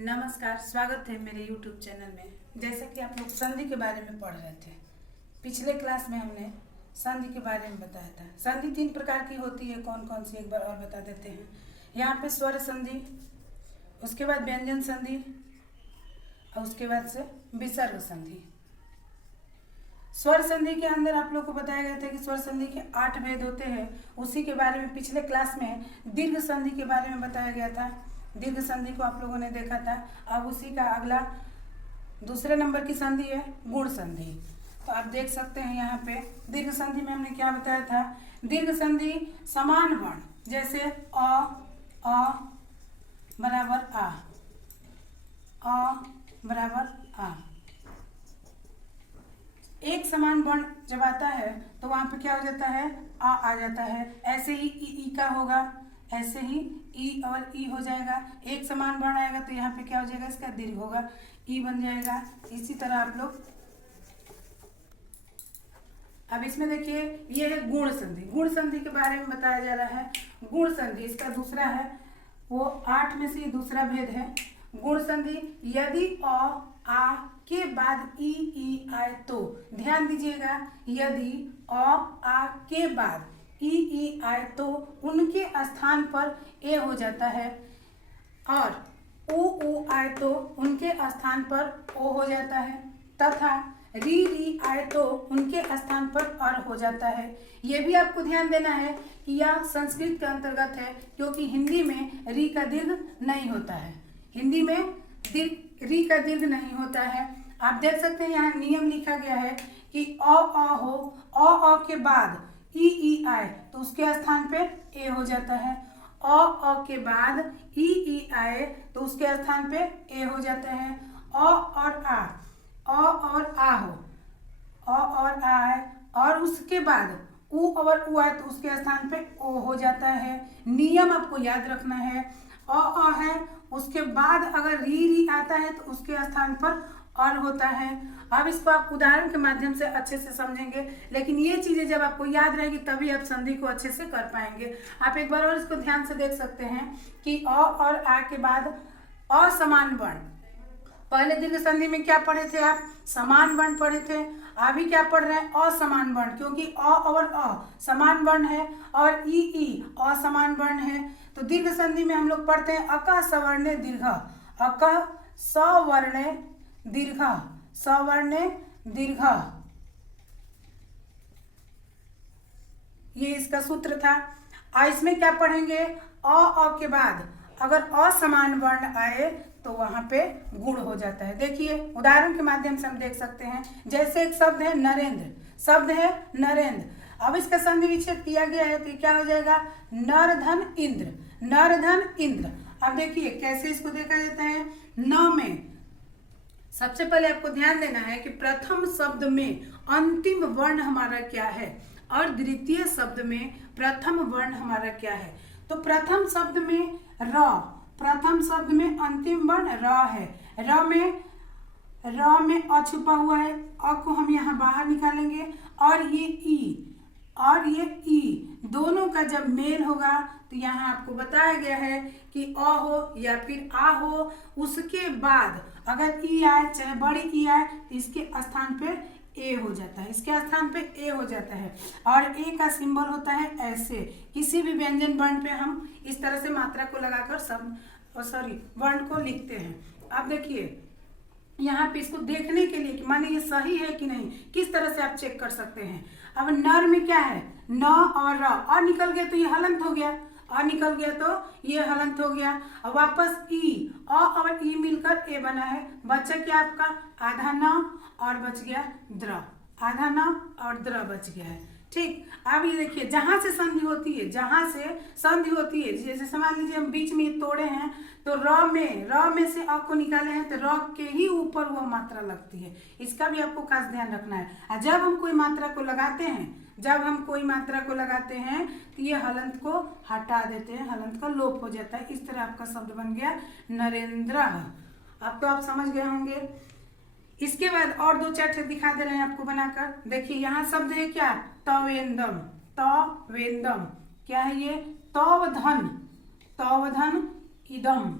नमस्कार, स्वागत है मेरे YouTube चैनल में। जैसे कि आप लोग संधि के बारे में पढ़ रहे थे, पिछले क्लास में हमने संधि के बारे में बताया था। संधि 3 प्रकार की होती है, कौन कौन सी एक बार और बता देते हैं। यहाँ पे स्वर संधि, उसके बाद व्यंजन संधि और उसके बाद से विसर्ग संधि। स्वर संधि के अंदर आप लोग को बताया गया था कि स्वर संधि के 8 भेद होते हैं। उसी के बारे में पिछले क्लास में दीर्घ संधि के बारे में बताया गया था। दीर्घ संधि को आप लोगों ने देखा था। अब उसी का अगला दूसरे नंबर की संधि है गुण संधि। तो आप देख सकते हैं यहाँ पे दीर्घ संधि में हमने क्या बताया था। दीर्घ संधि समान वर्ण, जैसे अ बराबर आ, बराबर आ। एक समान वर्ण जब आता है तो वहां पे क्या हो जाता है, आ जाता है। ऐसे ही ई का होगा, ऐसे ही ई और ई हो जाएगा। एक समान वर्ण आएगा तो यहाँ पे क्या हो जाएगा, इसका दीर्घ होगा, ई बन जाएगा। इसी तरह आप लोग अब इसमें देखिए, ये है गुण संधि। गुण संधि के बारे में बताया जा रहा है। गुण संधि इसका दूसरा है, वो 8 में से दूसरा भेद है। गुण संधि यदि आ के बाद ई आए तो, ध्यान दीजिएगा, यदि आ के बाद ई आए तो उनके स्थान पर ए हो जाता है, और ऊ आए तो उनके स्थान पर ओ हो जाता है, तथा री आए तो उनके स्थान पर अर हो जाता है। ये भी आपको ध्यान देना है कि यह संस्कृत के अंतर्गत है, क्योंकि हिंदी में री का दीर्घ नहीं होता है। हिंदी में री का दीर्घ नहीं होता है। आप देख सकते हैं यहाँ नियम लिखा गया है कि अ हो, अ के बाद ई आए तो उसके स्थान पे ए हो जाता है। अ के बाद ई आए तो उसके स्थान पे ए हो जाता है। अ और आ हो, अ और आ है, और उसके बाद उ और उ आए तो उसके स्थान पे ओ हो जाता है। नियम आपको याद रखना है, अ है, उसके बाद अगर री आता है तो उसके स्थान पर और होता है। अब इसको आप उदाहरण के माध्यम से अच्छे से समझेंगे, लेकिन ये चीजें जब आपको याद रहेगी तभी आप संधि को अच्छे से कर पाएंगे। आप एक बार और इसको ध्यान से देख सकते हैं कि अ और आ के बाद असमान वर्ण। पहले दीर्घ संधि में क्या पढ़े थे आप, समान वर्ण पढ़े थे। अभी क्या पढ़ रहे हैं, असमान वर्ण, क्योंकि अ और अ समान वर्ण है और ई असमान वर्ण है। तो दीर्घ संधि में हम लोग पढ़ते हैं अक सवर्णे दीर्घ, अक सवर्णे दीर्घ, सवर्णे दीर्घ। ये इसका सूत्र था। इसमें क्या पढ़ेंगे, अ के बाद अगर असमान वर्ण आए तो वहां पे गुण हो जाता है। देखिए उदाहरण के माध्यम से हम देख सकते हैं। जैसे एक शब्द है नरेंद्र, शब्द है नरेंद्र। अब इसका संधि विच्छेद किया गया है तो क्या हो जाएगा, नर धन इंद्र, नर धन इंद्र। अब देखिए कैसे इसको देखा जाता है। न में सबसे पहले आपको ध्यान देना है कि प्रथम शब्द में अंतिम वर्ण हमारा क्या है और द्वितीय शब्द में प्रथम वर्ण हमारा क्या है। तो प्रथम शब्द में र, प्रथम शब्द में अंतिम वर्ण र है। र में अ छुपा हुआ है, अ को हम यहाँ बाहर निकालेंगे, और ये ई दोनों का जब मेल होगा तो यहाँ आपको बताया गया है कि अ हो या फिर आ हो, उसके बाद अगर ई आए, चाहे बड़ी ई आए, तो इसके स्थान पे ए हो जाता है, इसके स्थान पे ए हो जाता है। और ए का सिंबल होता है ऐसे। किसी भी व्यंजन वर्ण पे हम इस तरह से मात्रा को लगाकर वर्ण को लिखते हैं। अब देखिए यहाँ पे इसको देखने के लिए कि माने ये सही है कि नहीं, किस तरह से आप चेक कर सकते हैं। अब नर में क्या है, न और र, और निकल गया तो ये हलंत हो गया, और निकल गया तो ये हलंत हो गया। और वापस ई, अ और ई मिलकर ए बना है। बचा क्या आपका, आधा न और बच गया द्र, आधा न और द्र बच गया है। ठीक, अब ये देखिए जहां से संधि होती है, जहां से संधि होती है, जैसे समझ लीजिए हम बीच में तोड़े हैं तो र में से अ को निकाले हैं तो र के ही ऊपर वो मात्रा लगती है। इसका भी आपको खास ध्यान रखना है। जब हम कोई मात्रा को लगाते हैं, जब हम कोई मात्रा को लगाते हैं तो ये हलंत को हटा देते हैं, हलंत का लोप हो जाता है। इस तरह आपका शब्द बन गया नरेंद्र। अब तो आप समझ गए होंगे। इसके बाद और 2-4 दिखा दे रहे हैं आपको बनाकर। देखिए यहाँ शब्द है क्या, तवेंदम, तवेंदम क्या है ये, तवधन, तवधन इदम,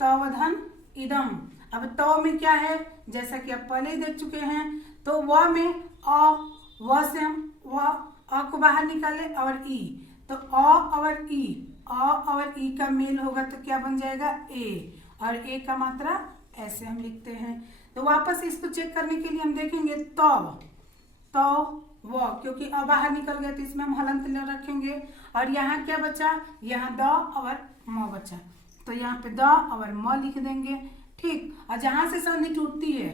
तवधन इदम। अब त में क्या है, जैसा कि आप पहले ही देख चुके हैं, तो व में अ, व से हम व अ को बाहर निकाले और ई, तो अ और ई, अ और ई का मेल होगा तो क्या बन जाएगा ए, और ए का मात्रा ऐसे हम लिखते हैं। तो वापस इसको चेक करने के लिए हम देखेंगे तो व, क्योंकि अ बाहर निकल गया तो इसमें हम हलंत रखेंगे, और यहाँ क्या बचा, यहाँ द और म बचा, तो यहाँ पे द और म लिख देंगे। ठीक, और जहाँ से संधि टूटती है,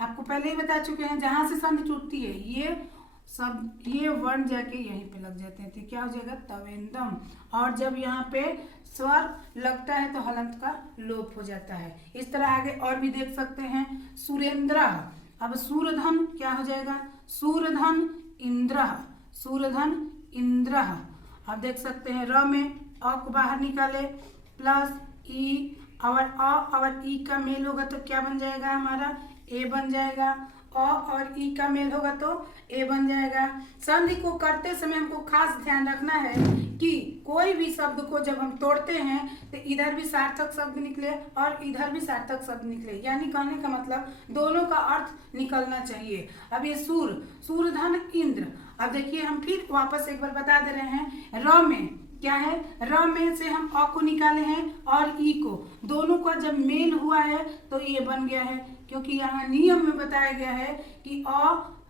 आपको पहले ही बता चुके हैं, जहाँ से संधि टूटती है ये वर्ण जाके यहीं पे लग जाते हैं, तो क्या हो जाएगा तवेंदम। और जब यहाँ पे स्वर लगता है तो हलंत का लोप हो जाता है। इस तरह आगे और भी देख सकते हैं, सुरेंद्र। अब सूरधन क्या हो जाएगा, सूरधन इंद्र, सूरधन इंद्र। अब देख सकते हैं र में अ को बाहर निकाले प्लस ई, और अ और ई का मेल होगा तो क्या बन जाएगा हमारा ए बन जाएगा, अ और ई का मेल होगा तो ए बन जाएगा। संधि को करते समय हमको खास ध्यान रखना है कि कोई भी शब्द को जब हम तोड़ते हैं तो इधर भी सार्थक शब्द निकले और इधर भी सार्थक शब्द निकले, यानी कहने का मतलब दोनों का अर्थ निकलना चाहिए। अब ये सूरधन इंद्र। अब देखिए हम फिर वापस एक बार बता दे रहे हैं, र में क्या है, र में से हम अ को निकाले हैं और ई को, दोनों का जब मेल हुआ है तो ये बन गया है, क्योंकि यहाँ नियम में बताया गया है कि अ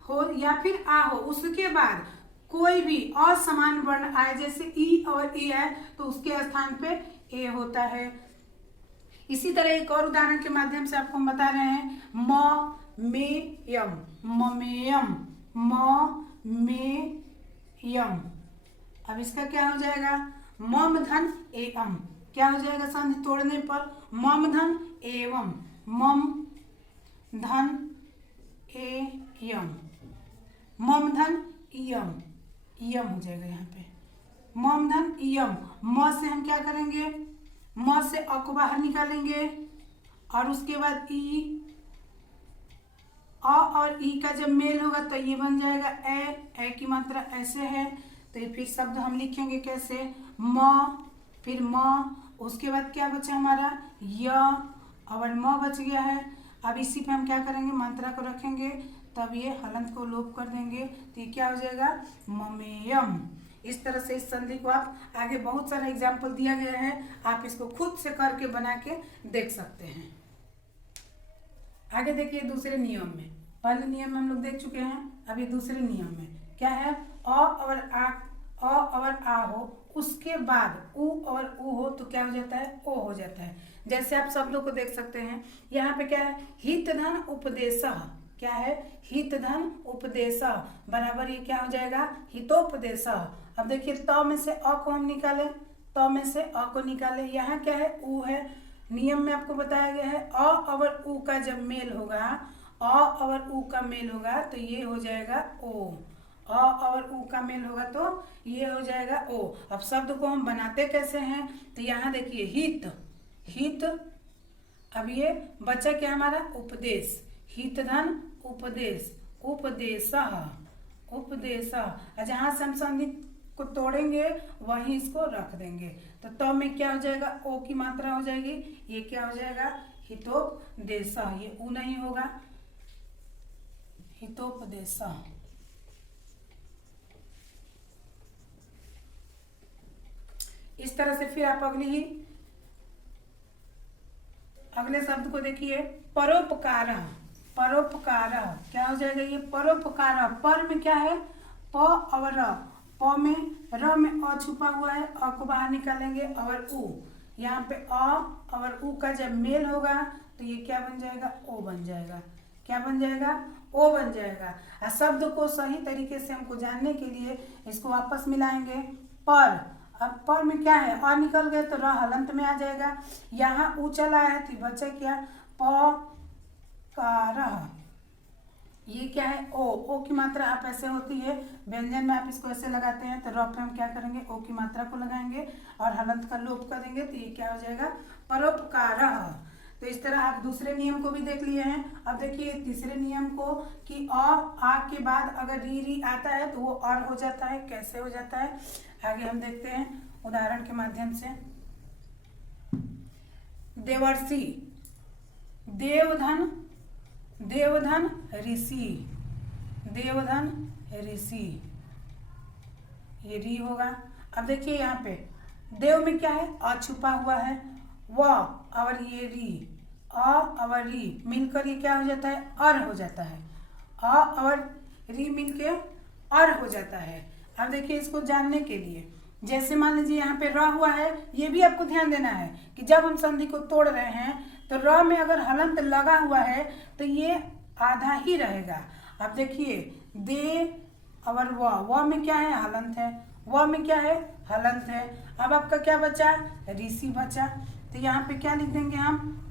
हो या फिर आ हो, उसके बाद कोई भी असमान वर्ण आए, जैसे ई और ई आए तो उसके स्थान पे ए होता है। इसी तरह एक और उदाहरण के माध्यम से आपको हम बता रहे हैं, ममेयम, ममेयम, ममेयम। अब इसका क्या हो जाएगा, मम धन एवं, क्या हो जाएगा संधि तोड़ने पर, मम धन एवं, मम धन एयम, मम धन इयम, इयम हो जाएगा यहाँ पे, मम धन इयम। म से हम क्या करेंगे, म से अ को बाहर निकालेंगे और उसके बाद ई, अ और ई का जब मेल होगा तो ये बन जाएगा ए की मात्रा ऐसे है, तो ये फिर शब्द हम लिखेंगे कैसे, म, फिर म, उसके बाद क्या बचा हमारा य, और म बच गया है। अब इसी पे हम क्या करेंगे, मात्रा को रखेंगे, तब ये हलंत को लोप कर देंगे, तो ये क्या हो जाएगा ममेयम। इस तरह से इस संधि को आप आगे बहुत सारा एग्जाम्पल दिया गया है, आप इसको खुद से करके बना के देख सकते हैं। आगे देखिए दूसरे नियम में, पहले नियम में हम लोग देख चुके हैं, अभी दूसरे नियम में क्या है, अ और आ हो, उसके बाद उ और उ हो तो क्या हो जाता है ओ हो जाता है। जैसे आप शब्दों को देख सकते हैं, यहाँ पे क्या है, हित धन उपदेशः, क्या है हित धन उपदेशः बराबर ये क्या हो जाएगा हितोपदेशः। अब देखिए त में से अ को हम निकालें, त में से अ को निकाले, यहाँ क्या है उ है, नियम में आपको बताया गया है अ और उ का जब मेल होगा, अ और उ का मेल होगा तो ये हो जाएगा ओ, अ और उ का मेल होगा तो ये हो जाएगा ओ। अब शब्द को हम बनाते कैसे हैं, तो यहाँ देखिए हित, हित, अब ये बचा क्या हमारा उपदेश, हित धन उपदेश, उपदेशः, उपदेशः। जहाँ से हम संधि को तोड़ेंगे वहीं इसको रख देंगे, तो त में क्या हो जाएगा ओ की मात्रा हो जाएगी, ये क्या हो जाएगा हितोपदेशः, ये उ नहीं होगा, हितोपदेशः। इस तरह से फिर आप अगले शब्द को देखिए, परोपकार, परोपकार क्या हो जाएगा, ये परोपकार, पर में क्या है प और र, प में र में अ छुपा हुआ है, अ को बाहर निकालेंगे और उ, यहाँ पे अ और उ का जब मेल होगा तो ये क्या बन जाएगा ओ बन जाएगा, क्या बन जाएगा ओ बन जाएगा। शब्द को सही तरीके से हमको जानने के लिए इसको वापस मिलाएंगे, पर, अब पर में क्या है अ निकल गए तो र हलंत में आ जाएगा, यहाँ ऊ चला है तो बचा क्या प कार, ये क्या है ओ की मात्रा आप ऐसे होती है, व्यंजन में आप इसको ऐसे लगाते हैं, तो र पे हम क्या करेंगे ओ की मात्रा को लगाएंगे और हलंत का लोप कर देंगे, तो ये क्या हो जाएगा परोपकार। तो इस तरह आप दूसरे नियम को भी देख लिए हैं। अब देखिए तीसरे नियम को कि आ के बाद अगर री आता है तो वो और हो जाता है, कैसे हो जाता है आगे हम देखते हैं उदाहरण के माध्यम से। देवर्षि, देवधन, देवधन ऋषि, देवधन ऋषि, ये री होगा। अब देखिए यहाँ पे देव में क्या है, अ छुपा हुआ है, व और ये री, अ और री मिलकर ये क्या हो जाता है, अर हो जाता है, अ और री मिलके अर हो जाता है। अब देखिए इसको जानने के लिए, जैसे मान लीजिए यहाँ पे र हुआ है, ये भी आपको ध्यान देना है कि जब हम संधि को तोड़ रहे हैं तो र में अगर हलंत लगा हुआ है तो ये आधा ही रहेगा। अब देखिए दे और व में क्या है, हलंत है, व में क्या है, हलंत है। अब आपका क्या बचा, ऋषि बचा, तो यहाँ पे क्या लिख देंगे हम,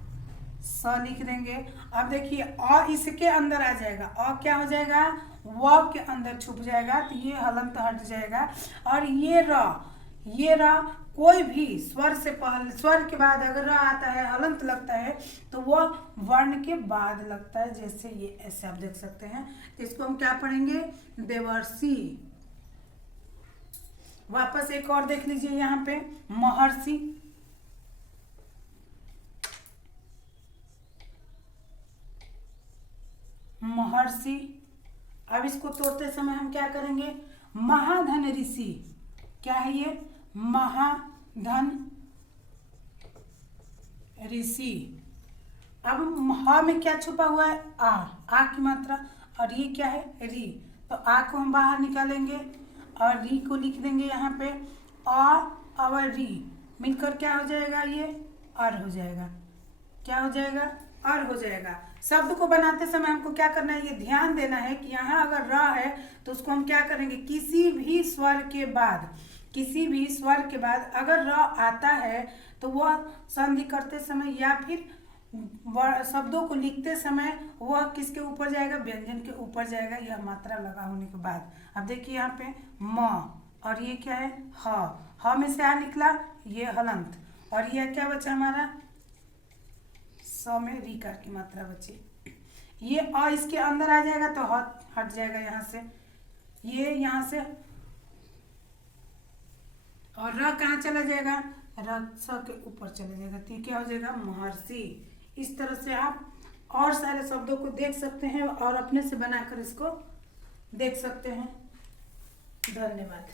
स लिख देंगे। अब देखिए अ इसके अंदर आ जाएगा, अ क्या हो जाएगा, व के अंदर छुप जाएगा, तो ये हलंत हट जाएगा। और ये र कोई भी स्वर से पहले, स्वर के बाद अगर र आता है, हलंत लगता है तो वह वर्ण के बाद लगता है, जैसे ये ऐसे आप देख सकते हैं। इसको हम क्या पढ़ेंगे, देवर्षि। वापस एक और देख लीजिए यहाँ पे, महर्षि, महर्षि। अब इसको तोड़ते समय हम क्या करेंगे, महाधन ऋषि, क्या है ये, महाधन ऋषि। अब ह में क्या छुपा हुआ है, आ की मात्रा, और ये क्या है, री, तो आ को हम बाहर निकालेंगे और री को लिख देंगे यहाँ पे, आ और री मिलकर क्या हो जाएगा, ये अर हो जाएगा, क्या हो जाएगा, अर हो जाएगा। शब्द को बनाते समय हमको क्या करना है, ये ध्यान देना है कि यहाँ अगर र है तो उसको हम क्या करेंगे, किसी भी स्वर के बाद, किसी भी स्वर के बाद अगर र आता है तो वह संधि करते समय या फिर शब्दों को लिखते समय वह किसके ऊपर जाएगा, व्यंजन के ऊपर जाएगा, यह मात्रा लगा होने के बाद। अब देखिए यहाँ पे म, और ये क्या है, ह में से आ निकला, ये हलंत, और यह क्या बचा हमारा, स में रीकार की मात्रा बची। ये अ इसके अंदर आ जाएगा तो हट जाएगा यहाँ से, ये यहाँ से, और र कहाँ चला जाएगा, र स के ऊपर चला जाएगा, तो क्या हो जाएगा, महर्षि। इस तरह से आप और सारे शब्दों को देख सकते हैं और अपने से बनाकर इसको देख सकते हैं। धन्यवाद।